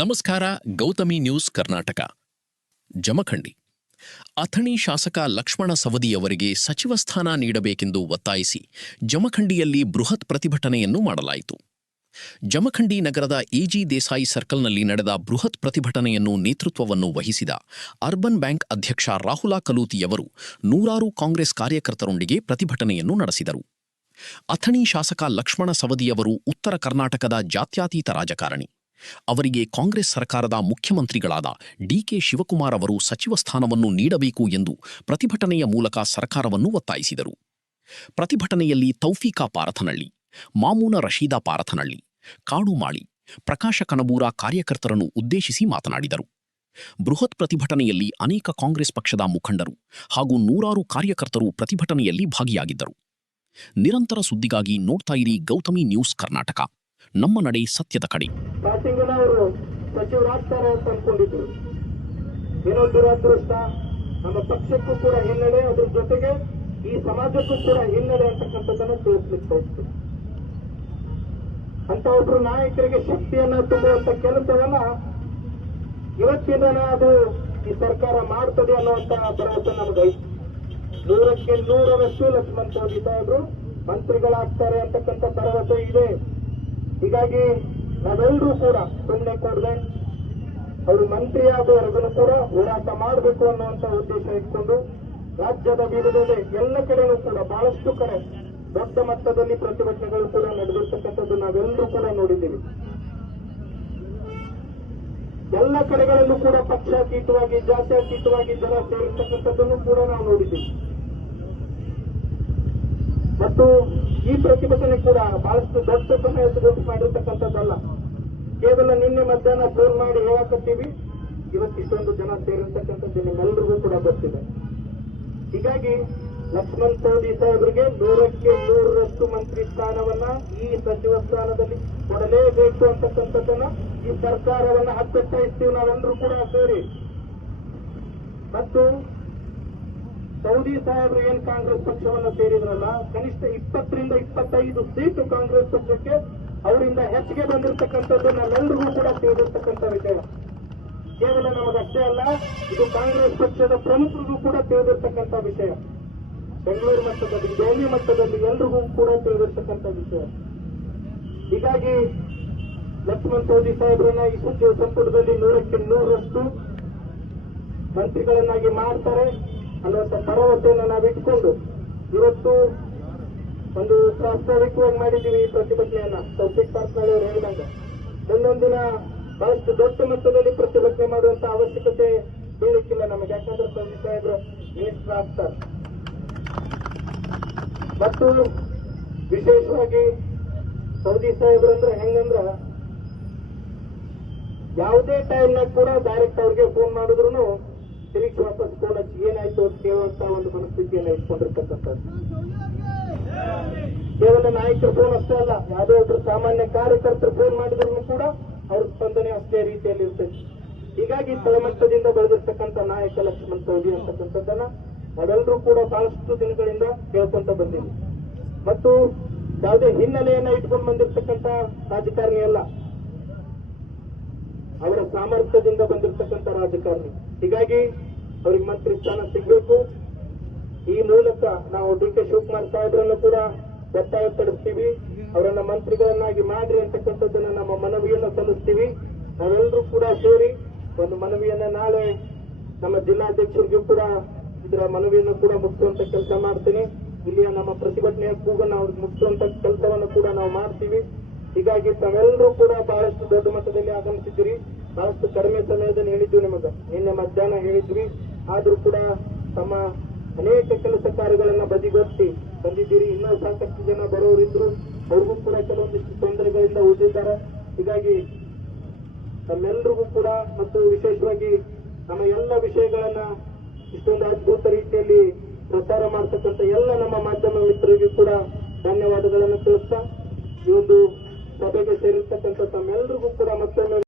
ನಮಸ್ಕಾರ. ಗೌತಮಿ ನ್ಯೂಸ್ ಕರ್ನಾಟಕ. ಜಮಖಂಡಿ ಅಥಣಿ ಶಾಸಕ ಲಕ್ಷ್ಮಣ ಸವದಿಯವರಿಗೆ ಸಚಿವ ಸ್ಥಾನ ನೀಡಬೇಕೆಂದು ಒತ್ತಾಯಿಸಿ ಜಮಖಂಡಿಯಲ್ಲಿ ಬೃಹತ್ ಪ್ರತಿಭಟನೆಯನ್ನು ಮಾಡಲಾಯಿತು. ಜಮಖಂಡಿ ನಗರದ ಎಜಿ ದೇಸಾಯಿ ಸರ್ಕಲ್ನಲ್ಲಿ ನಡೆದ ಬೃಹತ್ ಪ್ರತಿಭಟನೆಯನ್ನು ನೇತೃತ್ವವನ್ನು ವಹಿಸಿದ ಅರ್ಬನ್ ಬ್ಯಾಂಕ್ ಅಧ್ಯಕ್ಷ ರಾಹುಲ ಕಲೂತಿಯವರು ನೂರಾರು ಕಾಂಗ್ರೆಸ್ ಕಾರ್ಯಕರ್ತರೊಂದಿಗೆ ಪ್ರತಿಭಟನೆಯನ್ನು ನಡೆಸಿದರು. ಅಥಣಿ ಶಾಸಕ ಲಕ್ಷ್ಮಣ ಸವದಿಯವರು ಉತ್ತರ ಕರ್ನಾಟಕದ ಜಾತ್ಯತೀತ ರಾಜಕಾರಣಿ. ಅವರಿಗೆ ಕಾಂಗ್ರೆಸ್ ಸರ್ಕಾರದ ಮುಖ್ಯಮಂತ್ರಿಗಳಾದ ಡಿಕೆ ಶಿವಕುಮಾರ್ ಅವರು ಸಚಿವ ಸ್ಥಾನವನ್ನು ನೀಡಬೇಕು ಎಂದು ಪ್ರತಿಭಟನೆಯ ಮೂಲಕ ಸರ್ಕಾರವನ್ನು ಒತ್ತಾಯಿಸಿದರು. ಪ್ರತಿಭಟನೆಯಲ್ಲಿ ತೌಫೀಕಾ ಪಾರಥನಳ್ಳಿ, ಮಾಮೂನ ರಶೀದಾ ಪಾರಥನಳ್ಳಿ, ಕಾಡುಮಾಳಿ, ಪ್ರಕಾಶ ಕನಬೂರ ಕಾರ್ಯಕರ್ತರನ್ನು ಉದ್ದೇಶಿಸಿ ಮಾತನಾಡಿದರು. ಬೃಹತ್ ಪ್ರತಿಭಟನೆಯಲ್ಲಿ ಅನೇಕ ಕಾಂಗ್ರೆಸ್ ಪಕ್ಷದ ಮುಖಂಡರು ಹಾಗೂ ನೂರಾರು ಕಾರ್ಯಕರ್ತರು ಪ್ರತಿಭಟನೆಯಲ್ಲಿ ಭಾಗಿಯಾಗಿದ್ದರು. ನಿರಂತರ ಸುದ್ದಿಗಾಗಿ ನೋಡ್ತಾ ಇರಿ ಗೌತಮಿ ನ್ಯೂಸ್ ಕರ್ನಾಟಕ. ನಮ್ಮ ನಡೆ ಸತ್ಯದ ಕಡೆ. ಅವರು ಸಚಿವರಾಗ್ತಾರೆ ಅಂತ ಅನ್ಕೊಂಡಿದ್ರು. ಏನೋ ದುರದೃಷ್ಟ, ನಮ್ಮ ಪಕ್ಷಕ್ಕೂ ಕೂಡ ಹಿನ್ನಡೆ, ಅದ್ರ ಜೊತೆಗೆ ಈ ಸಮಾಜಕ್ಕೂ ಕೂಡ ಹಿನ್ನಡೆ ಅಂತಕ್ಕಂಥದ್ದನ್ನು ತಿಳಿಸ್ಲಿಕ್ಕೆ ಇತ್ತು. ಅಂತ ಒಬ್ರು ನಾಯಕರಿಗೆ ಶಕ್ತಿಯನ್ನ ತುಂಬುವಂತ ಕೆಲಸವನ್ನ ಇವತ್ತಿನ ಅದು ಈ ಸರ್ಕಾರ ಮಾಡ್ತದೆ ಅನ್ನುವಂತ ಭರವಸೆ ನಮಗೈತು. 100ಕ್ಕೆ 100ರಷ್ಟು ಲಕ್ಷ್ಮಣ ಸವದಿ ಸಾಹೇಬರು ಮಂತ್ರಿಗಳಾಗ್ತಾರೆ ಅಂತಕ್ಕಂಥ ಭರವಸೆ ಇದೆ. ಹೀಗಾಗಿ ನಾವೆಲ್ಲರೂ ಕೂಡ ಸುಮ್ಮನೆ ಕೂಡದೆ ಅವರು ಮಂತ್ರಿಯಾಗುವವರೆಗೂ ಕೂಡ ಹೋರಾಟ ಮಾಡಬೇಕು ಅನ್ನುವಂತ ಉದ್ದೇಶ ಇಟ್ಕೊಂಡು ರಾಜ್ಯದ ವಿರುದ್ಧದ ಎಲ್ಲ ಕಡೆಯೂ ಕೂಡ ಬಹಳಷ್ಟು ಕಡೆ ದೊಡ್ಡ ಮಟ್ಟದಲ್ಲಿ ಪ್ರತಿಭಟನೆಗಳು ಕೂಡ ನಡೆದಿರ್ತಕ್ಕಂಥದ್ದು ನಾವೆಲ್ಲರೂ ಕೂಡ ನೋಡಿದ್ದೀವಿ. ಎಲ್ಲ ಕಡೆಗಳಲ್ಲೂ ಕೂಡ ಪಕ್ಷಾತೀತವಾಗಿ, ಜಾತ್ಯತೀತವಾಗಿ ಜನ ಸೇರಿರ್ತಕ್ಕಂಥದ್ದನ್ನು ಕೂಡ ನಾವು ನೋಡಿದ್ದೀವಿ. ಮತ್ತು ಈ ಪ್ರತಿಭಟನೆ ಕೂಡ ಬಹಳಷ್ಟು ದೊಡ್ಡ ಸಮಯದಲ್ಲಿ ಮಾಡಿರ್ತಕ್ಕಂಥದ್ದಲ್ಲ. ಕೇವಲ ನಿನ್ನೆ ಮಧ್ಯಾಹ್ನ ಫೋನ್ ಮಾಡಿ ಹೇಳಕತ್ತೀವಿ, ಇವತ್ತಿಷ್ಟೊಂದು ಜನ ಸೇರಿರ್ತಕ್ಕಂಥದ್ದು ನಿಮ್ಮೆಲ್ಲರಿಗೂ ಕೂಡ ಗೊತ್ತಿದೆ. ಹೀಗಾಗಿ ಲಕ್ಷ್ಮಣ ಸವದಿ ಸಾಹೇಬರಿಗೆ 100ಕ್ಕೆ 100ರಷ್ಟು ಮಂತ್ರಿ ಸ್ಥಾನವನ್ನ ಈ ಸಚಿವ ಸ್ಥಾನದಲ್ಲಿ ಕೊಡಲೇಬೇಕು ಅಂತಕ್ಕಂಥದ್ದನ್ನ ಈ ಸರ್ಕಾರವನ್ನ ಹಚ್ಚೈಸ್ತೀವಿ ನಾವೆಲ್ಲರೂ ಕೂಡ ಸೇರಿ. ಮತ್ತು ಸವದಿ ಸಾಹೇಬರು ಏನ್ ಕಾಂಗ್ರೆಸ್ ಪಕ್ಷವನ್ನ ಸೇರಿದ್ರಲ್ಲ, ಕನಿಷ್ಠ 20ರಿಂದ 25 ಸೀಟು ಕಾಂಗ್ರೆಸ್ ಪಕ್ಷಕ್ಕೆ ಅವರಿಂದ ಹೆಚ್ಚಿಗೆ ಬಂದಿರತಕ್ಕಂಥದ್ದು ನಾವೆಲ್ಲರಿಗೂ ಕೂಡ ತಿಳಿದಿರ್ತಕ್ಕಂಥ ವಿಷಯ. ಕೇವಲ ನಮಗಷ್ಟೇ ಅಲ್ಲ, ಇದು ಕಾಂಗ್ರೆಸ್ ಪಕ್ಷದ ಪ್ರಮುಖರಿಗೂ ಕೂಡ ತಿಳಿದಿರ್ತಕ್ಕಂಥ ವಿಷಯ. ಬೆಂಗಳೂರು ಮಟ್ಟದಲ್ಲಿ, ದೆಹಲಿ ಮಟ್ಟದಲ್ಲಿ ಎಲ್ರಿಗೂ ಕೂಡ ತಿಳಿದಿರ್ತಕ್ಕಂಥ ವಿಷಯ. ಹೀಗಾಗಿ ಲಕ್ಷ್ಮಣ ಸವದಿ ಸಾಹೇಬರನ್ನ ಈ ಸಚಿವ ಸಂಪುಟದಲ್ಲಿ 100ಕ್ಕೆ 100ರಷ್ಟು ಮಂತ್ರಿಗಳನ್ನಾಗಿ ಮಾಡ್ತಾರೆ ಅನ್ನುವಂಥ ಭರವಸೆಯನ್ನು ನಾವಿಟ್ಕೊಂಡು ಇವತ್ತು ಒಂದು ಪ್ರಾಸ್ತಾವಿಕವಾಗಿ ಮಾಡಿದ್ದೀವಿ ಈ ಪ್ರತಿಭಟನೆಯನ್ನ. ತೌಫೀಕ್ ಪಾರಥನಳ್ಳಿ ಅವರು ಹೇಳಿದಂಗೆ ಒಂದೊಂದಿನ ಬಹಳಷ್ಟು ದೊಡ್ಡ ಮಟ್ಟದಲ್ಲಿ ಪ್ರತಿಭಟನೆ ಮಾಡುವಂತ ಅವಶ್ಯಕತೆ ಹೇಳಿಕ್ಕಿಲ್ಲ ನಮಗೆ. ಯಾಕಂದ್ರೆ ಸವದಿ ಸಾಹೇಬರು ಮಿನಿಸ್ಟರ್ ಆಗ್ತಾರೆ. ಮತ್ತು ವಿಶೇಷವಾಗಿ ಸವದಿ ಸಾಹೇಬರು ಅಂದ್ರೆ ಹೆಂಗಂದ್ರ ಯಾವುದೇ ಟೈಮ್ನಾಗ ಕೂಡ ಡೈರೆಕ್ಟ್ ಅವ್ರಿಗೆ ಫೋನ್ ಮಾಡಿದ್ರು ತಿರುಗಿ ವಾಪಸ್ ಫೋನ್ ಹಚ್ಚಿ ಏನಾಯ್ತು ಅಂತ ಕೇಳುವಂತ ಒಂದು ಮನಸ್ಥಿತಿಯನ್ನು ಇಟ್ಕೊಂಡಿರ್ತಕ್ಕಂಥದ್ದು. ಕೇವಲ ನಾಯಕರ ಫೋನ್ ಅಷ್ಟೇ ಅಲ್ಲ, ಯಾವುದೇ ಒಬ್ರು ಸಾಮಾನ್ಯ ಕಾರ್ಯಕರ್ತರು ಫೋನ್ ಮಾಡಿದ್ರು ಕೂಡ ಅವ್ರ ಸ್ಪಂದನೆ ಅಷ್ಟೇ ರೀತಿಯಲ್ಲಿ ಇರ್ತೈತಿ. ಹೀಗಾಗಿ ತಳಮಟ್ಟದಿಂದ ಬೆಳೆದಿರ್ತಕ್ಕಂಥ ನಾಯಕ ಲಕ್ಷ್ಮಣ ಸವದಿ ಅಂತಕ್ಕಂಥದ್ದನ್ನ ನಾವೆಲ್ಲರೂ ಕೂಡ ಬಹಳಷ್ಟು ದಿನಗಳಿಂದ ಕೇಳ್ಕೊಂತ ಬಂದೀವಿ. ಮತ್ತು ಯಾವುದೇ ಹಿನ್ನೆಲೆಯನ್ನ ಇಟ್ಕೊಂಡು ಬಂದಿರತಕ್ಕಂಥ ರಾಜಕಾರಣಿ ಅಲ್ಲ, ಅವರ ಸಾಮರ್ಥ್ಯದಿಂದ ಬಂದಿರತಕ್ಕಂಥ ರಾಜಕಾರಣಿ. ಹೀಗಾಗಿ ಅವರಿಗೆ ಮಂತ್ರಿ ಸ್ಥಾನ ಸಿಗಬೇಕು. ಈ ಮೂಲಕ ನಾವು ಡಿಕೆ ಶಿವಕುಮಾರ್ ಸಾಹೇಬರನ್ನು ಕೂಡ ಒತ್ತಾಯ ಪಡಿಸ್ತೀವಿ. ಅವರನ್ನ ಮಂತ್ರಿಗಳನ್ನಾಗಿ ಮಾಡ್ರಿ ಅಂತಕ್ಕಂಥದ್ದನ್ನ ನಮ್ಮ ಮನವಿಯನ್ನ ಸಲ್ಲಿಸ್ತೀವಿ. ನಾವೆಲ್ಲರೂ ಕೂಡ ಸೇರಿ ಒಂದು ಮನವಿಯನ್ನ ನಾಳೆ ನಮ್ಮ ಜಿಲ್ಲಾಧ್ಯಕ್ಷರಿಗೂ ಕೂಡ ಇದರ ಮನವಿಯನ್ನು ಕೂಡ ಮುಗಿಸುವಂತ ಕೆಲಸ ಮಾಡ್ತೀನಿ. ಇಲ್ಲಿಯ ನಮ್ಮ ಪ್ರತಿಭಟನೆಯ ಕೂಗನ್ನು ಅವ್ರಿಗೆ ಮುಗಿಸುವಂತ ಕೆಲಸವನ್ನು ಕೂಡ ನಾವು ಮಾಡ್ತೀವಿ. ಹೀಗಾಗಿ ತಾವೆಲ್ಲರೂ ಕೂಡ ಬಹಳಷ್ಟು ದೊಡ್ಡ ಮಟ್ಟದಲ್ಲಿ ಆಗಮಿಸಿದ್ದೀರಿ. ಬಹಳಷ್ಟು ಕಡಿಮೆ ಸಮಯದಲ್ಲಿ ಹೇಳಿದ್ವಿ ನಿಮಗೆ, ನಿನ್ನೆ ಮಧ್ಯಾಹ್ನ ಹೇಳಿದ್ವಿ. ಆದ್ರೂ ಕೂಡ ತಮ್ಮ ಅನೇಕ ಕೆಲಸ ಕಾರ್ಯಗಳನ್ನ ಬದಿಗೊತ್ತಿ ಬಂದಿದ್ದೀರಿ. ಇನ್ನೂ ಸಾಕಷ್ಟು ಜನ ಬರೋರಿದ್ರು, ಅವ್ರಿಗೂ ಕೂಡ ಕೆಲವೊಂದಿಷ್ಟು ತೊಂದರೆಗಳಿಂದ ಉಳಿದಿದ್ದಾರೆ. ಹೀಗಾಗಿ ತಮ್ಮೆಲ್ಲರಿಗೂ ಕೂಡ ಮತ್ತು ವಿಶೇಷವಾಗಿ ನಮ್ಮ ಎಲ್ಲ ವಿಷಯಗಳನ್ನ ಇಷ್ಟೊಂದು ಅದ್ಭುತ ರೀತಿಯಲ್ಲಿ ಪ್ರಸಾರ ಮಾಡತಕ್ಕಂಥ ಎಲ್ಲ ನಮ್ಮ ಮಾಧ್ಯಮ ಮಿತ್ರರಿಗೂ ಕೂಡ ಧನ್ಯವಾದಗಳನ್ನು ತಿಳಿಸ್ತಾ ಈ ಒಂದು ಸಭೆಗೆ ಸೇರಿರ್ತಕ್ಕಂಥ ತಮ್ಮೆಲ್ಲರಿಗೂ ಕೂಡ ಮತ್ತೊಮ್ಮೆ